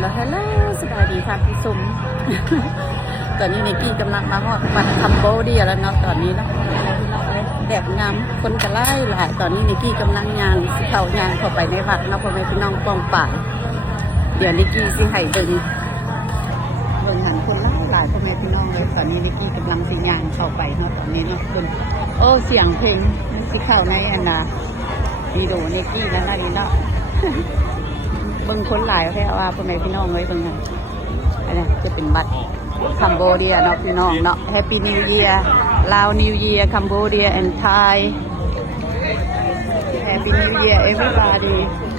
แล้วฮัลโหลสบายดีค่ะผู้ชม ตอนนี้นิกกี้กำลังมาฮอดวัดคัมโบเดียแล้วเนาะตอนนี้เนาะแดดงามคนก็หลายตอนนี้นิกกี้กำลังย่างสิเข้าย่างเข้าไปในวัดเนาะพ่อแม่พี่น้องป้องป่ายเดี๋ยวนิกกี้สิให้เบิ่งหันคนหลายพ่อแม่พี่น้องเลยตอนนี้นิกกี้กำลังสิย่างเข้าไปเนาะตอนนี้เนาะคุณโอ้เสียงเพลงสิเข้าในอันน่ะดีโดนิกกี้นั่นน่ะนี่เนาะ เบิ่งคนหลายแค่ว่าพ่อแม่พี่น้องเลยเบิ่งอันนี้จะเป็นบัตรคัมโบเดียเนาะพี่น้องเนาะ Happy New Year Lao New Year Cambodia and Thai Happy New Year everybody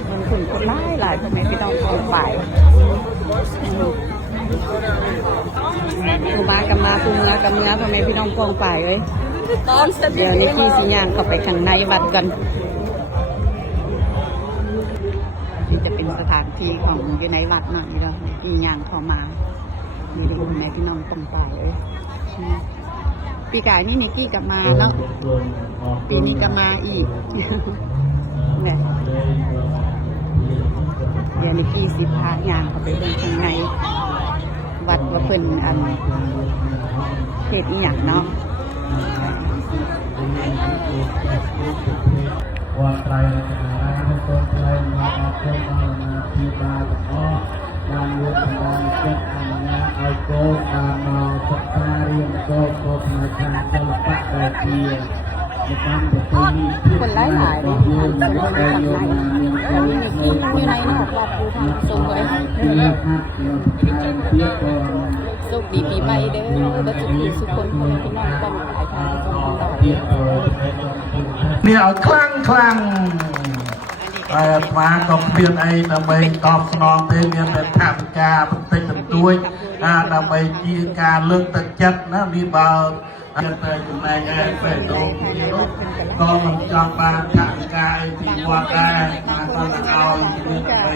มันคนหลายพ่อแม่พี่น้องกองฝ่ายกูมากับมากูเมื่อกับเมื่อพ่อแม่พี่น้องกองฝ่ายเลยเดี๋ยวนี้พี่สิย่างเข้าไปข้างในวัดกันจะเป็นสถานที่ของอยู่ในวัดหน่อยแล้วกี่อย่างพอมามีดูแม่พี่น้องตรงไปเลยปีกายนี่นิกกี้กลับมาแล้วปีนี้ก็มาอีกเนี่ยเดี๋ยวนิกกี้สิพาย่างเข้าไปเบิ่งข้างในวัดว่าเพิ่นอันเทศอีหยังเนาะว่าไตรรัตนาราชต้นไตรมาอาคมอาณาธิบาลอ๋อบางเรื่องบางเจ็ดอันนะเอาโกอามาสักการีโกโกมาชาตลปะไอเดียในการประเพณีคนหลายๆเลยคนในข้างในแล้วมีนิกกี้อยู่ในนอกวัดดูทางสวยสุขดีปีใหม่เด้อบัดสุขคนคนพี่น้องต้องขายทางตรงนี้นี่เอาคลั่งมาก็เปลี่ยนไอ้ทำไมตอบสนองเต็มเงินแต่ทำการติดด้วยทำไมจีการเลือกตัดจัดนะมีเบาเงินไปอยู่ในไอ้ไปตรงนี้ก็มันจองบานทำการที่ว่าได้มาก็เอาเรื่องไป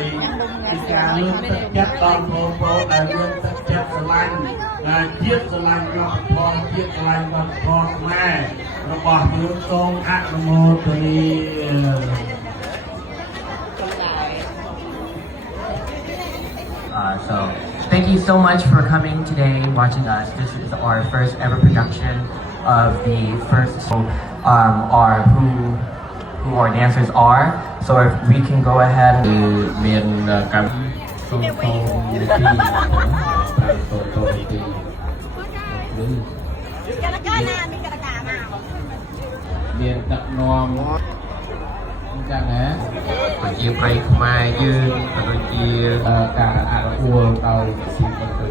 จีการเลือกตัดจัดตอนโปรแต่เรื่องตัดจัดสลังเทียบสลังก็พอเทียบสลังก็พอแม่ระบอบมือทรงอะโมตรี So thank you so much for coming today, watching us. This is our first ever production of the first our who our dancers are. So if we can go ahead and មានកម្មសូមនីតិមានដឹកនាំអញ្ចឹងណាជាប្រៃខ្មែរយើងក៏ដូចជាការអនុវត្តដោយស៊ីបន្ទើ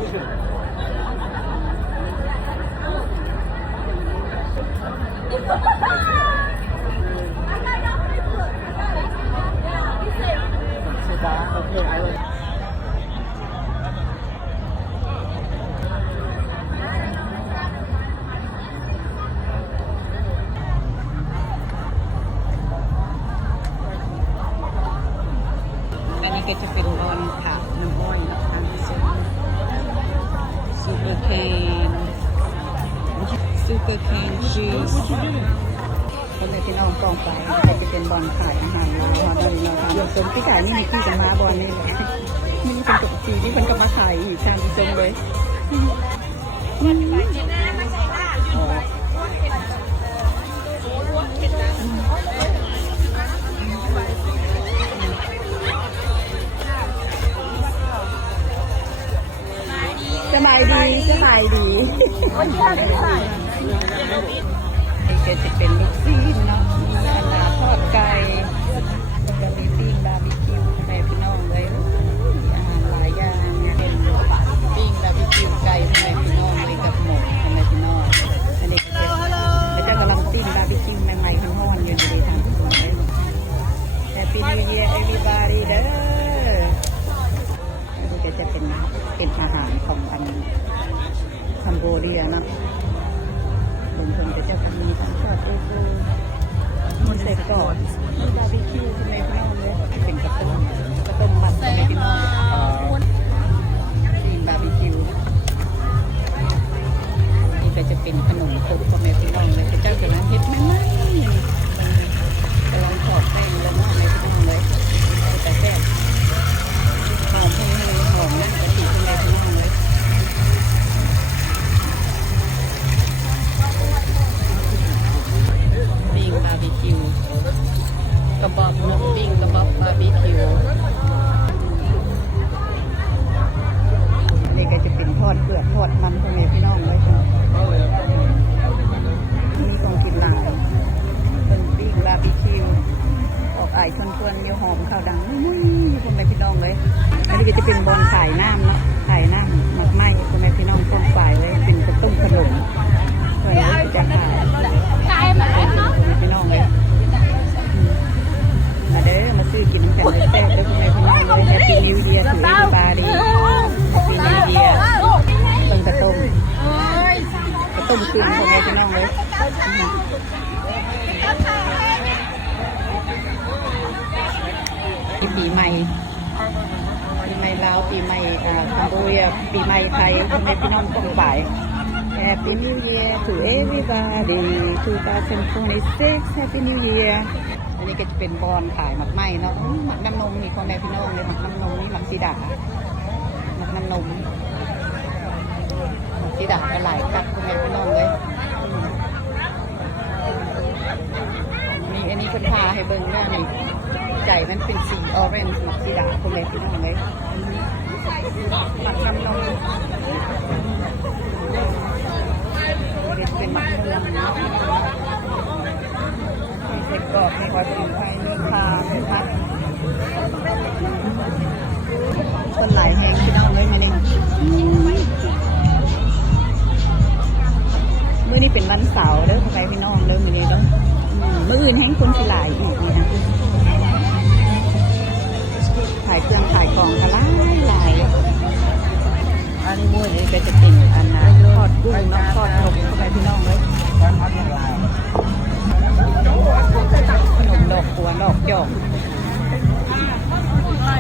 ก็จะเป็นบอลผ่าน้ำอ้อยทางเส้นซูเปอร์เคนชีสคนในที่น้องกองไปก็จะเป็นบอลขายอาหารมาฮอดนี่เนาะค่ะส่วนที่ขายนี่นิกกี้จะมาบอลนี่แหละนี่เป็นปกติที่มันก็มาขายอีกทางเส้นเลยสบายดีวันที่เท่าไหร่จะเป็นลูกซีนเนาะมีอันนาทอดไก่แล้วก็มีปิ้งบาร์บีคิวแม่พี่น้องเลยอาหารหลายอย่างเป็นปิ้งบาร์บีคิวไก่แม่พี่น้องเลยกับหมูแม่พี่น้องอันนี้ก็จะกำลังปิ้งบาร์บีคิวใหม่ๆร้อนๆอยู่ในทางสวย Happy New Year everybody เด้ออันนี้ก็จะเป็นอาหารของคัมโบเดียนะคนก็จะมีทั้งทอดปูมีใส่กรอบมีบาร์บีคิวในพี่น้องเลยเป็นกระต้มบัตรในพี่น้องมีบาร์บีคิวนี่ก็จะเป็นขนมครกของแม่พี่น้องเลยเจ้ากำลังเฮ็ดแม่กำลังทอดแป้งแล้วเนาะในพี่น้องเลยแต่แซ่บหอมหอมนะ ก็จะเป็นบอลขายน้ำเนาะขายน้ำหมักไหม้พ่อแม่พี่น้องต้นฝ่ายเลยเป็นกระตุ้มขนมส่วนนี้จะขายเป็นพ่อแม่พี่น้องเลยมาเด้อมาซื้อกินน้ำกันเลยแซ่บเด้อพ่อแม่พี่น้องเลยแฮปปี้นิวเยียร์ถือเอ็นบารีแฮปปี้นิวเยียร์ต้นกระตุ้มคืนพ่อแม่พี่น้องเลยปีใหม่ลาวปีใหม่คัมโบเดียปีใหม่ไทยพ่อแม่พี่น้องต้องบ่าย Happy New Year to everybody 2026 Happy New Year อันนี้ก็จะเป็นบอลขายหมักไหม้เนาะหมักน้ำนมนี่พ่อแม่พี่น้องเลยหมักน้ำนมนี่หมักสีดาหมักน้ำนมสีดาก็หลายกับพ่อแม่พี่น้องเลยนี่อันนี้คนพาให้เบิ่งว่านี่ใจมันเป็นสีออเรนจ์หมักสีดาพ่อแม่พี่น้องเลยหมักน้ำนมเป็นหมักน้ำนมมีเส้นกรอบมีความเป็นไทยเนื้อปลาเนื้อพัดคนหลายแห้งพี่น้องเลยมาเองมื้อนี้เป็นวันเสาร์เด้อพ่อแม่พี่น้องเด้อมื้อนี้เด้อมื้ออื่นแห้งคนสิหลายอีกนี่นะขายเครื่องขายของกันหลายอันนี้มื้อนี้ก็จะเป็นอันนะทอดกุ้งเนาะทอดนมพ่อแม่พี่น้องเลยขนมดอกบัวดอกจอกขาย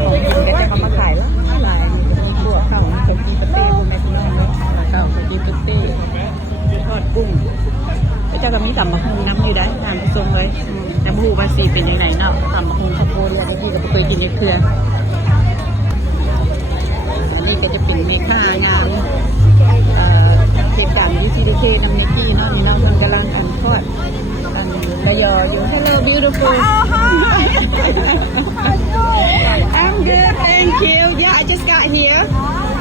ของกินก็จะมาขายแล้วหลายมีถั่วข้าวสกีปาเต้พ่อแม่พี่น้องเลยข้าวสกีปาเต้ทอดกุ้งก็จะมีตำบักหุ่งน้ำอยู่ได้ตามที่ทรงเลยแต่บูบาซีเป็นยังไงเนาะตำบักหุ่งข้าวโพดอะไรที่เราเคยกินในเครืออันนี้ก็จะเป็นเมฆางานเหตุการณ์ที่CDKน้ำเนกี้เนาะนี่เนาะมันกำลังอันทอดอันระยออยู่ Hello beautiful I'm good thank you yeah I just got here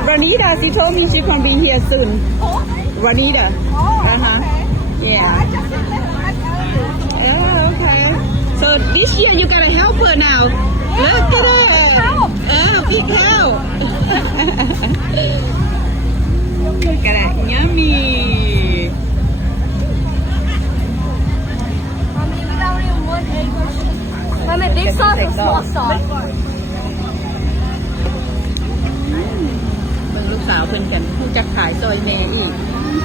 Ranita she told me she gonna be here soon Ranita yeah oh okay so this year you gotta help her now look at that oh big help look at that yummy Mama, big sauce or small sauce? เบิ่งลูกสาวเพิ่นกันผู้จักขายซอยแม่อีก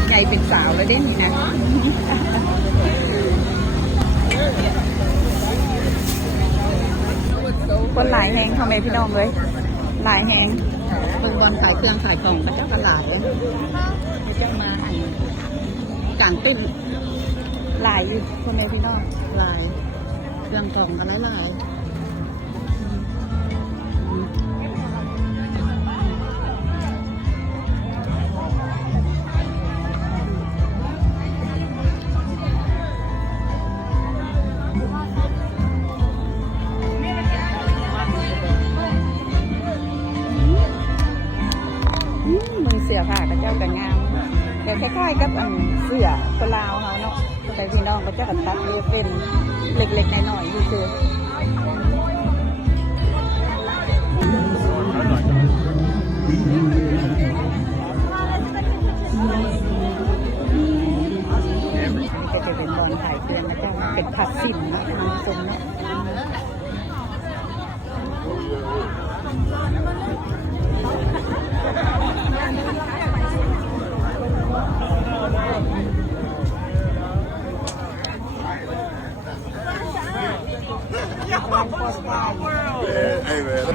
ไก่เป็นสาวแล้วเด้นี่นะคนหลายแหงพ่อแม่พี่น้องเลยหลายแหงเบิ่งบอลขายเครื่องขายของก็เจ้าก็หลายเจ้ามาอันกลางติ้นหลายอยู่พ่อแม่พี่น้องหลายเครื่องของกันหลายมึงเสือผ้ากับเจ้ากันงามแต่คล้ายๆกับเสือคนลาวเขาเนาะแต่พี่น้องก็เจ้ากันตัดเป็นเล็กๆน้อยๆอยู่คือก็จะเป็นบอลถ่ายเครื่องนะเจ้าเป็นผัดสินนะน้ำส้มเนาะ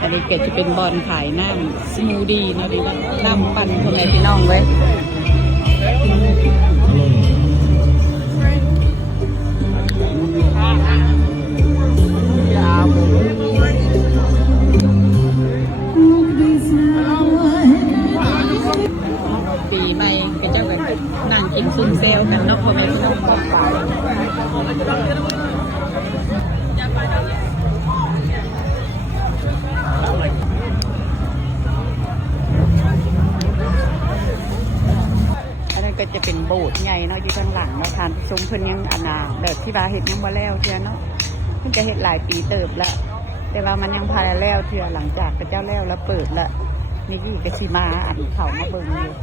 อันนี้ก็จะเป็นบอลขายน้ำสมูทตี้นะดีนะน้ำปั่นพ่อแม่พี่น้องไว้ปีใหม่ก็จะแบบนั่งกินซุ่มเซลกันเนาะพ่อแม่พี่น้องก็ไปก็จะเป็นโบสถ์ใหญ่เนาะอยู่ข้างหลังเนาะทานชมเพิ่นยังอนาเดิดที่บาเห็ดยังบ่แล้วเทียเนาะเพิ่นจะเห็ดหลายปีเติบแล้ว แต่ว่ามันยังพาแล้วเทื่อหลังจากพระเจ้าแล้วเปิดแล้วนี่ก็สิมาอันเข้ามาเบิ่งอยู่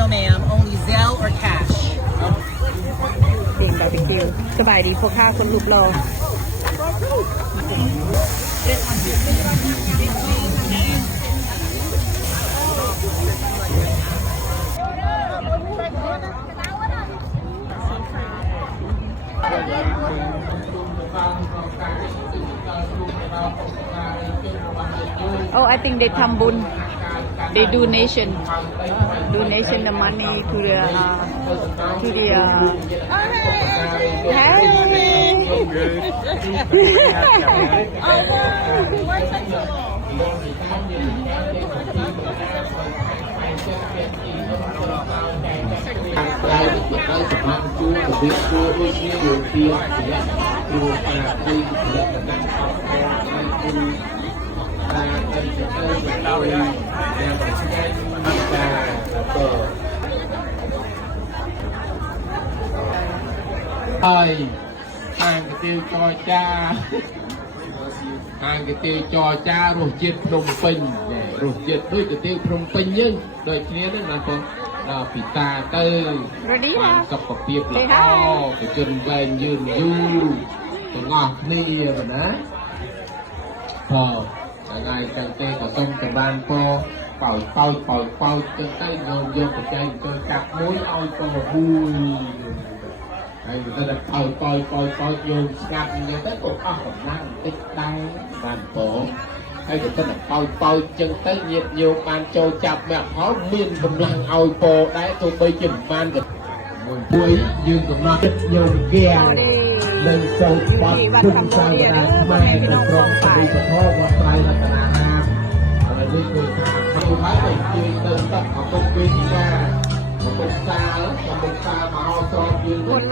No ma'am, only Zelle or cash. เสียงบาร์บีคิวสบายดีพวกข้าคนรูปรอOh, I think they ทำบุญ they donation the money to the ơi hàng cái tiêu cho cha hàng cái tiêu cho cha rồi chết Phnom Penh rồi chết đôi cái tiêu Phnom Penh nhưng đôi kia đó là con là bị ta tư hàng cặp cặp tiệp là to cái chân vàngยืน du cái ngọt ni rồi đó ngày càng tê cả sông cả ban po pai chân tay ngồi vô cái chân tôi cắt muối oi con vui hay người ta là pai vô ngặt người ta cũng có năng tích tay bàn tổ hay người ta là pai chân tay nhiệt nhiều bàn châu chập mẹ khó miên cầm lăng oi po đấy tôi bây chừng ban được cuối dương cầm nó rất nhiều ghê lên sâu bát chung sao là mai là trong tay của họ và tay là cả nam rồi đi từ hàng nhiều máy để chơi tân tập ở công viên ra ở bên xa mà họ cho chơi คน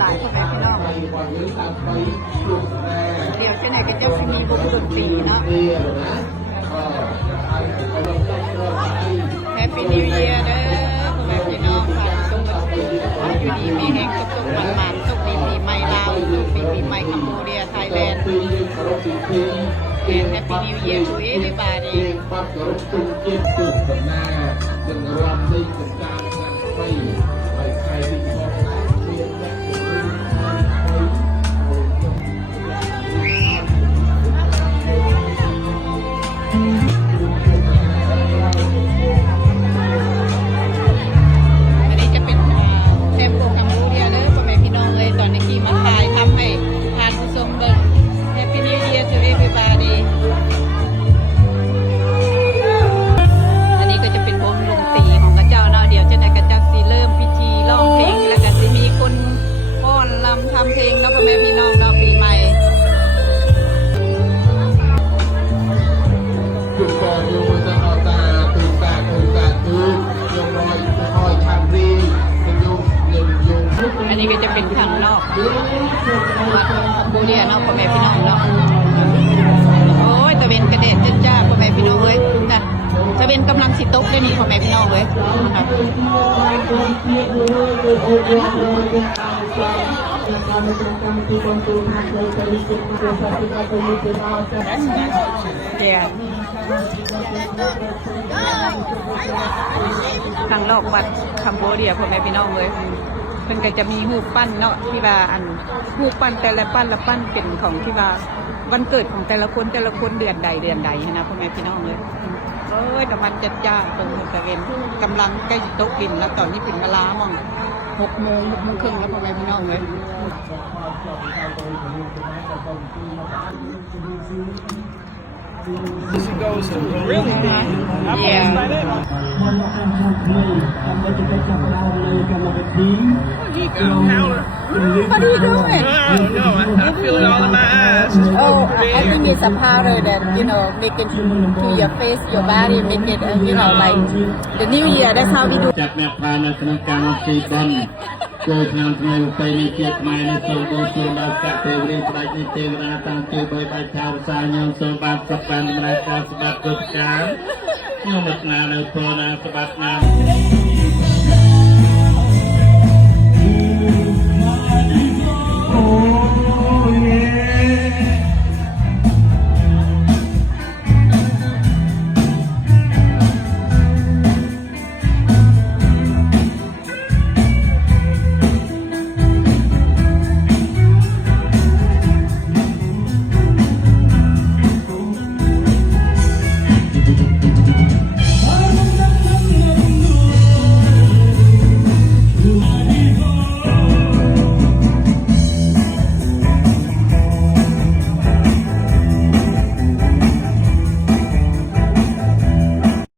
หลายคนพี่น้อง ไปวันนี้ตามไปลูกแม่ เดี๋ยวที่ไหนก็จะมีวงดนตรีเนาะ นี่นะHappy New Year เด้อพ่อแม่พี่น้องค่ะสุขอยู่ดีมีแห่งสุขหวานๆสุขดีปีใหม่ลาวสุขปีใหม่กัมพูชาไทยแลนด์ And Happy New Year to everybody ปั๊บก็รบจุ่มจิ้มจุ่มกันหน้าจนรำได้จนกลางงานไปใครที่ชอบได้เรียนแบบอันนี้จะเป็นแคมป์โปรกัมพูชาเด้อพ่อแม่พี่น้องเลยตอนนี้ที่มาถ่ายทำให้ทานผู้ชมเบิ่ง Happy New Year to everybody อันนี้ก็จะเป็นวงดนตรีของพระเจ้าเนาะเดี๋ยวจะได้กระจักสิเริ่มพิธีร้องเพลงแล้วก็สิมีคนฟ้อนรำทำเพลงเนาะพ่อแม่พี่น้องเนาะปีใหม่ จุดก่อนอยู่บนตาตาตื่นตาตื่นยังรอยคอยทำรียัง อันนี้ก็จะเป็นทางนอกวัดบูเรียเนาะพ่อแม่พี่น้องเนาะโอ้ยตะเวนกระเด็ดจ้าพ่อแม่พี่น้องเอ้ยนะตะเวนกำลังสิตกได้นี่พ่อแม่พี่น้องเอ้ยนะครับ Yeah ทางนอกวัดคัมโบเดียพ่อแม่พี่น้องเลยเพิ่นก็จะมีรูปปั้นเนาะที่ว่าอันรูปปั้นแต่ละปั้นละปั้นเป็นของที่ว่าวันเกิดของแต่ละคนเดือนใดนะพ่อแม่พี่น้องเลยโอ้ยแต่มันจัดจ้าตรงตะเวนกำลังใกล้จะตกดินแล้วตอนนี้เป็นเวลามั่ง6 โมงครึ่งแล้วพ่อแม่พี่น้องเลย This goes to really deep. I'm Yeah. by that. What are you doing? I don't know. I feel it all in my eyes. Oh, I think it's a powder that, make it to your face, your body, make it, like the new year. That's how we do. จัดแม่พาในคณะกรรมการบอล គោឆ្នាំថ្ងៃប្រពៃណីជាតិខ្មែរនេះសូមបួងសួងដល់កាទេវរាជស្ដេចនៃទេវតាតាំងពីបីបាច់ថាភាសាញោមសូមបានប្រកាន់ម្នាក់ការស្បាត់គ្រប់ការខ្ញុំប្រាថ្នានៅពរណាស្បាត់ណា